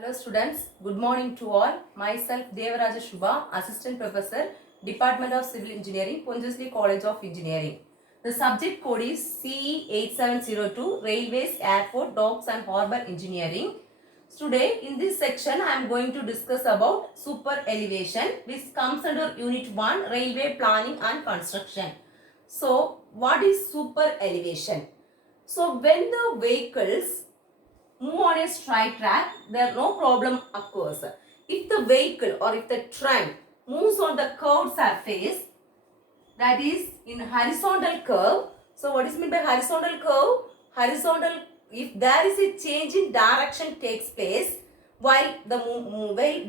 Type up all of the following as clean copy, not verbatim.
Hello students, good morning to all. Myself Devaraja Shubha, Assistant Professor, Department of Civil Engineering, Pondicherry College of Engineering. The subject code is CE8702, Railways, Airport, Docks and Harbour Engineering. Today in this section I am going to discuss about super elevation, which comes under Unit 1, Railway Planning and Construction. So what is super elevation? So when the vehicles move on a straight track, there no problem occurs. If the vehicle or if the train moves on the curved surface, that is in horizontal curve. So what is meant by horizontal curve? Horizontal, if there is a change in direction takes place while the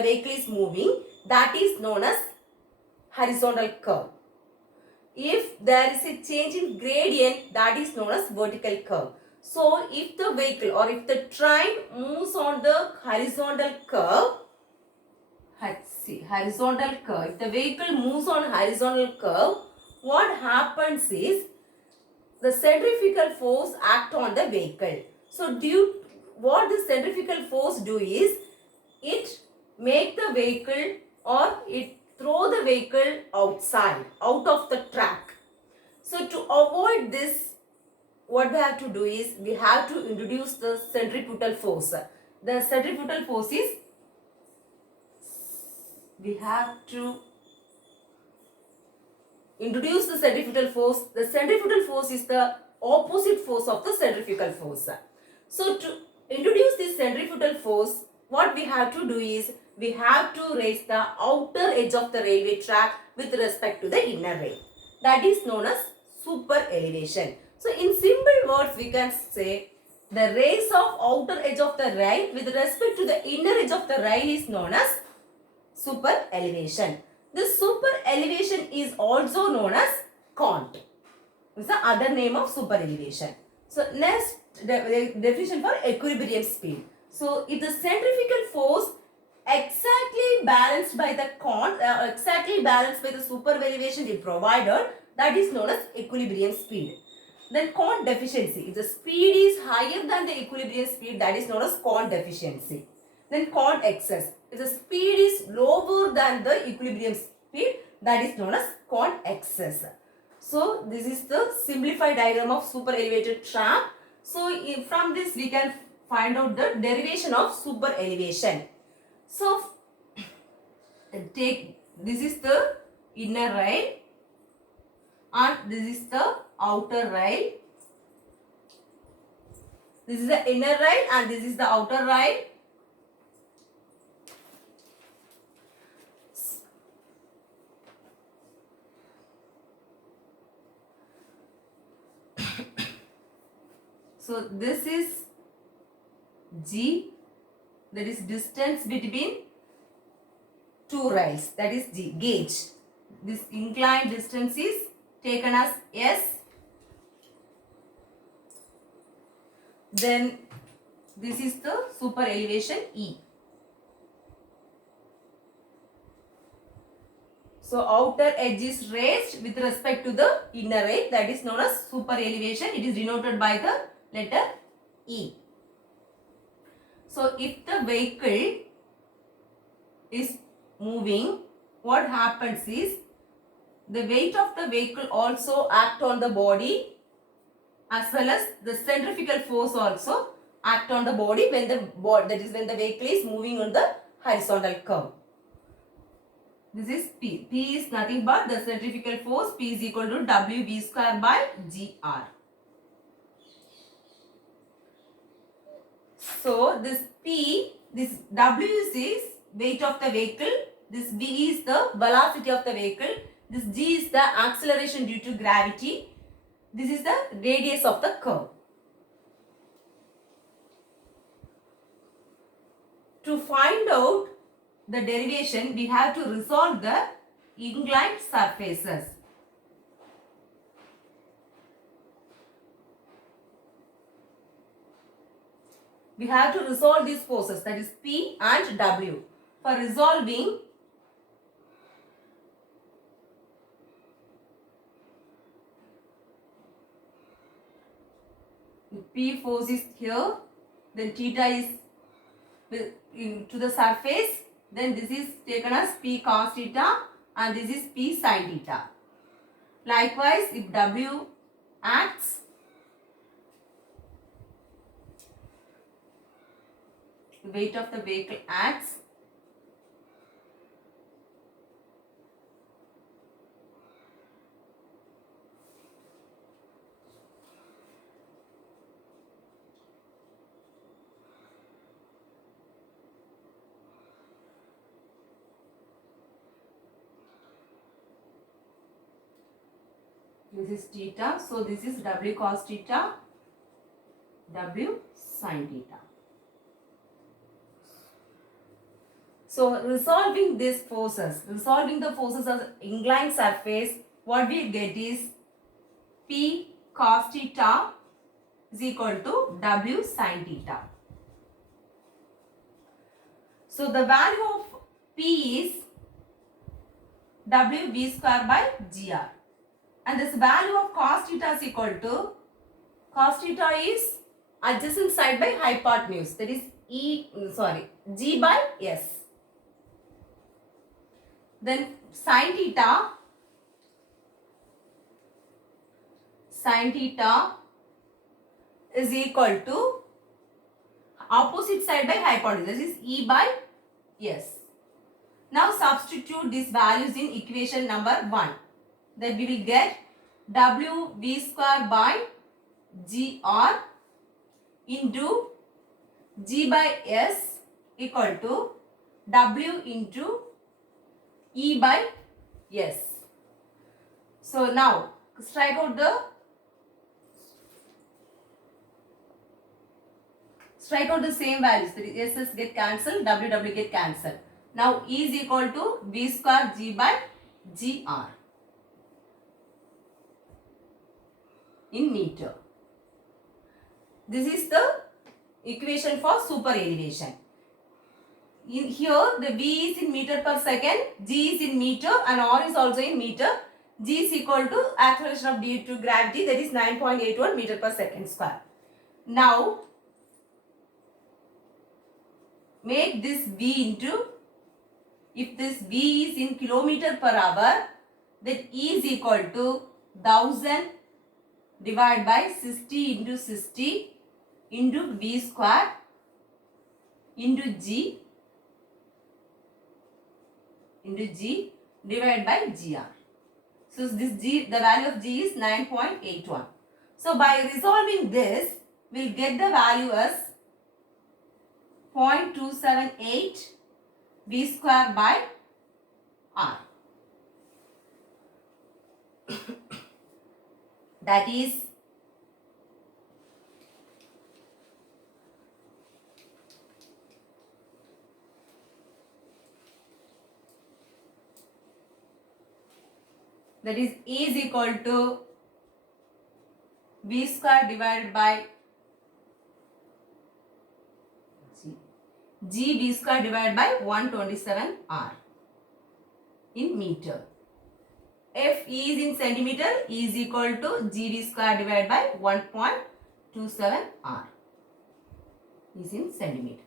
vehicle is moving, that is known as horizontal curve. If there is a change in gradient, that is known as vertical curve. So if the vehicle or if the train moves on the horizontal curve, if the vehicle moves on horizontal curve, what happens is the centrifugal force act on the vehicle. So what the centrifugal force do is, it make the vehicle or it throw the vehicle outside, out of the track. So to avoid this, what we have to do is, we have to introduce the centrifugal force. The centrifugal force is, we have to introduce the centrifugal force. The centrifugal force is the opposite force of the centrifugal force. So to introduce this centrifugal force, what we have to do is, we have to raise the outer edge of the railway track with respect to the inner rail. That is known as super elevation. So in simple words, we can say the raise of outer edge of the rail with respect to the inner edge of the rail is known as super elevation. The super elevation is also known as cont. It's the other name of super elevation. So next definition for equilibrium speed. So if the centrifugal force exactly balanced by the exactly balanced by the super elevation is provided, that is known as equilibrium speed. Then cont deficiency. If the speed is higher than the equilibrium speed, that is known as cont deficiency. Then cont excess. If the speed is lower than the equilibrium speed, that is known as cont excess. So this is the simplified diagram of super elevated track. So from this we can find out the derivation of super elevation. So take, this is the inner rail and this is the outer rail. This is the inner rail and this is the outer rail. So this is G, that is distance between two rails, that is G, gauge. This inclined distance is taken as S. Then this is the super elevation E. So outer edge is raised with respect to the inner edge, that is known as super elevation. It is denoted by the letter E. So if the vehicle is moving, what happens is, the weight of the vehicle also act on the body, as well as the centrifugal force also act on the body when the vehicle is moving on the horizontal curve. This is P. P is nothing but the centrifugal force. P is equal to WV square by GR. So this P, this W is weight of the vehicle. This V is the velocity of the vehicle. This G is the acceleration due to gravity. This is the radius of the curve. To find out the derivation, we have to resolve the inclined surfaces. We have to resolve these forces, that is P and W. For resolving, P force is here, then theta is to the surface, then this is taken as P cos theta and this is P sin theta. Likewise, if W acts, the weight of the vehicle acts, this is theta, so this is W cos theta, W sin theta. So resolving the forces as inclined surface, what we get is P cos theta is equal to W sin theta. So the value of P is W V square by GR. And this value of cos theta is equal to, cos theta is adjacent side by hypotenuse, that is G by S. Then sin theta is equal to opposite side by hypotenuse, that is E by S. Now substitute these values in equation number 1. Then we will get W V square by GR into G by S equal to W into E by S. So now strike out the same values. The SS get cancelled, W get cancelled. Now E is equal to V square G by GR in meter. This is the equation for super elevation. In here the V is in meter per second, G is in meter and R is also in meter. G is equal to acceleration of due to gravity, that is 9.81 meter per second square. Now make this V into, if this V is in kilometer per hour, then E is equal to 1000 divided by 60 into 60 into V square into G divided by GR. So this G, the value of G is 9.81. So by resolving this, we'll get the value as 0.278 V square by R. That is E is equal to V square divided by G V square divided by 127 R in meter. If E is in centimeter, E is equal to G V square divided by 1.27 R is in centimeter.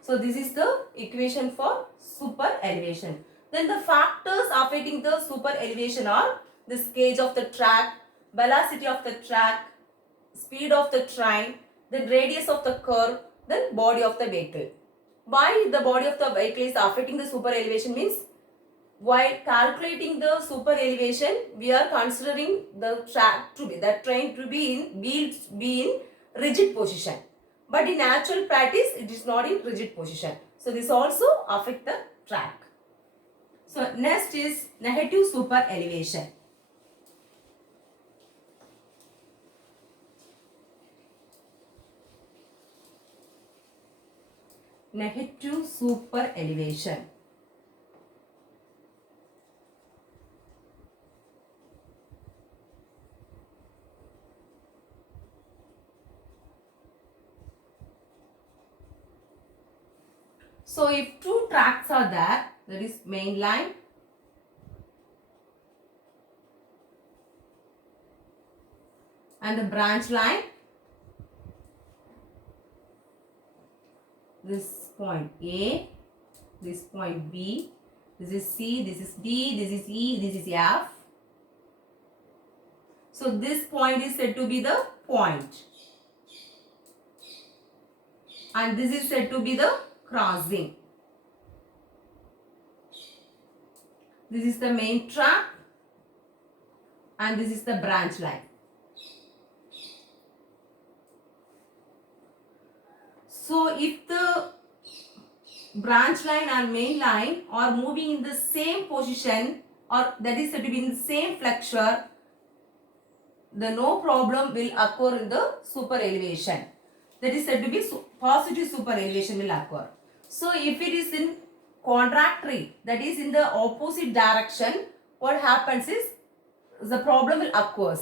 So this is the equation for super elevation. Then the factors affecting the super elevation are the gauge of the track, velocity of the track, speed of the train, then radius of the curve, then body of the vehicle. Why the body of the vehicle is affecting the super elevation means, while calculating the super elevation, we are considering the train to be in rigid position. But in actual practice, it is not in rigid position. So this also affects the track. So next is negative super elevation. Negative super elevation. So if two tracks are there, that is main line and the branch line, this point A, this point B, this is C, this is D, this is E, this is F. So this point is said to be the point. And this is said to be the crossing. This is the main track and this is the branch line. So if the branch line and main line are moving in the same position, or that is said to be in the same flexure, the no problem will occur in the super elevation. That is said to be positive super elevation will occur. So if it is in contractory, that is in the opposite direction, what happens is the problem will occur.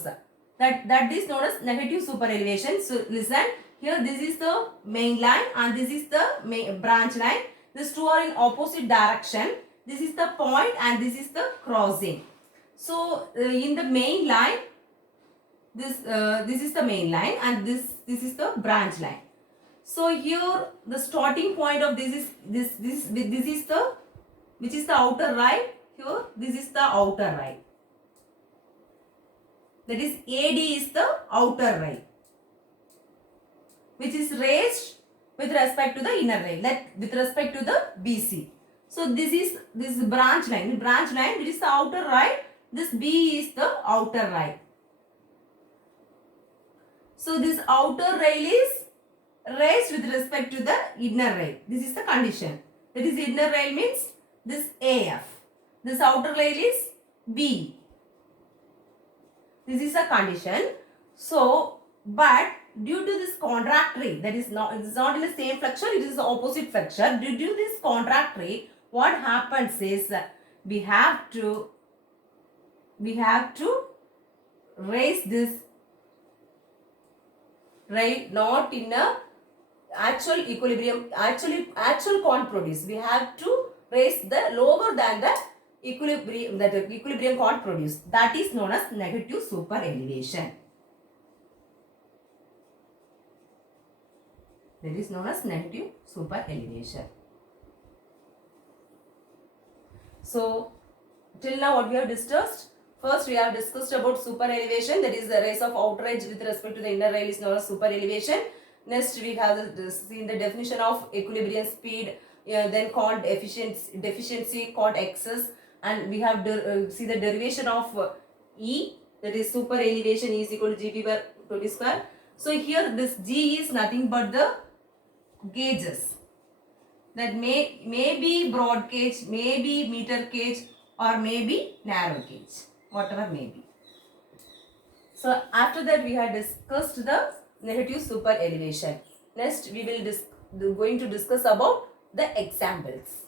That is known as negative super elevation. So listen, here this is the main line and this is the main branch line. These two are in opposite direction. This is the point and this is the crossing. So in the main line, this is the main line and this is the branch line. So here the starting point of this is this is the, which is the outer right. Here this is the outer right. That is AD is the outer right, which is raised with respect to the inner rail, that with respect to the BC. So this is branch line. Branch line, which is the outer right. This B is the outer right. So this outer rail is raised with respect to the inner rail. This is the condition. That is inner rail means this AF. This outer rail is B. This is a condition. So, but due to this contractory, that is not, it is not in the same flexure, it is the opposite flexure. Due to this contractory, what happens is we have to raise this rail not in a actual equilibrium, actual cone produce. We have to raise the lower than the equilibrium, that equilibrium cone produce. That is known as negative super elevation. That is known as negative super elevation. So till now what we have discussed? First we have discussed about super elevation, that is the raise of outer edge with respect to the inner rail is known as super elevation. Next we have seen the definition of equilibrium speed, then called deficiency called excess, and we have see the derivation of E, that is super elevation is equal to Gp by 20 square. So here this G is nothing but the gauges, that may be broad gauge, may be meter gauge, or may be narrow gauge, whatever may be. So after that we had discussed the negative super elevation. Next we will going to discuss about the examples.